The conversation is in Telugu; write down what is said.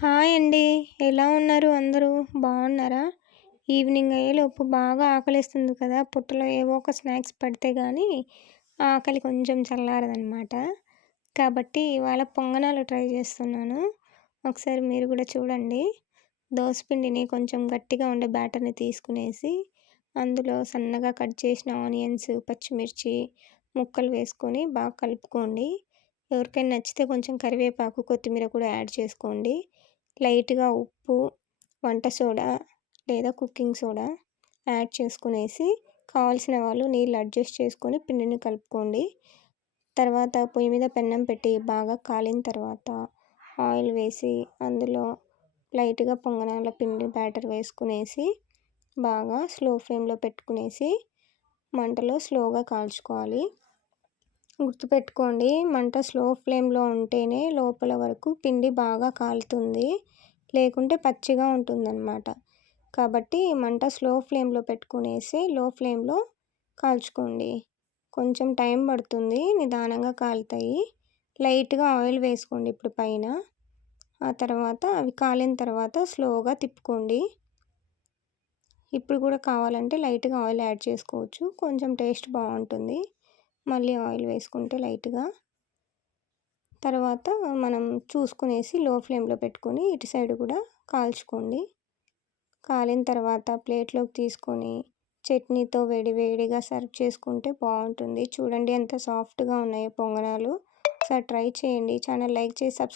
హాయ్ అండి. ఎలా ఉన్నారు అందరూ? బాగున్నారా? ఈవినింగ్ అయ్యేలోపు బాగా ఆకలేస్తుంది కదా! పొట్టలో ఏవో ఒక స్నాక్స్ పడితే గానీ ఆకలి కొంచెం చల్లారదనమాట. కాబట్టి ఇవాళ పొంగనాలు ట్రై చేస్తున్నాను. ఒకసారి మీరు గూడా చూడండి. దోసపిండిని కొంచెం గట్టిగా ఉండే బ్యాటర్‌ని తీసుకునేసి, అందులో సన్నగా కట్ చేసిన ఆనియన్స్, పచ్చిమిర్చి ముక్కలు వేసుకొని బాగా కలుపుకోండి. ఎవరికైనా నచ్చితే కొంచెం కరివేపాకు, కొత్తిమీర కూడా యాడ్ చేసుకోండి. లైట్‌గా ఉప్పు, వంట సోడా లేదా కుకింగ్ సోడా యాడ్ చేసుకునేసి, కావాల్సిన వాళ్ళు నీళ్ళు అడ్జస్ట్ చేసుకొని పిండిని కలుపుకోండి. తర్వాత పొయ్యి మీద పెన్నం పెట్టి బాగా కాలిన తర్వాత ఆయిల్ వేసి, అందులో లైట్‌గా పొంగనాల పిండి బ్యాటర్ వేసుకునేసి, బాగా స్లో ఫ్లేమ్‌లో పెట్టుకునేసి, మంటలో స్లోగా కాల్చుకోవాలి. గుర్తుపెట్టుకోండి, మంట స్లో ఫ్లేమ్‌లో ఉంటేనే లోపల వరకు పిండి బాగా కాలుతుంది. లేకుంటే పచ్చిగా ఉంటుందన్నమాట. కాబట్టి మంట స్లో ఫ్లేమ్‌లో పెట్టుకునేసి, లో ఫ్లేమ్‌లో కాల్చుకోండి. కొంచెం టైం పడుతుంది. నిదానంగా కాలుతాయి. లైట్‌గా ఆయిల్ వేసుకోండి ఇప్పుడు పైన. ఆ తర్వాత అవి కాలిన తర్వాత స్లోగా తిప్పుకోండి. ఇప్పుడు కూడా కావాలంటే లైట్‌గా ఆయిల్ యాడ్ చేసుకోవచ్చు. కొంచెం టేస్ట్ బావుంటుంది. మళ్ళీ ఆయిల్ వేసుకుంటే లైట్‌గా. తర్వాత మనం చూసుకునేసి లో ఫ్లేమ్‌లో పెట్టుకొని ఇటు సైడ్ కూడా కాల్చుకోండి. కాలిన తర్వాత ప్లేట్‌లోకి తీసుకొని చట్నీతో వేడి వేడిగా సర్వ్ చేసుకుంటే బావుంటుంది. చూడండి ఎంత సాఫ్ట్‌గా ఉన్నాయో పొంగనాలు. ఒకసారి ట్రై చేయండి. ఛానల్ లైక్ చేసి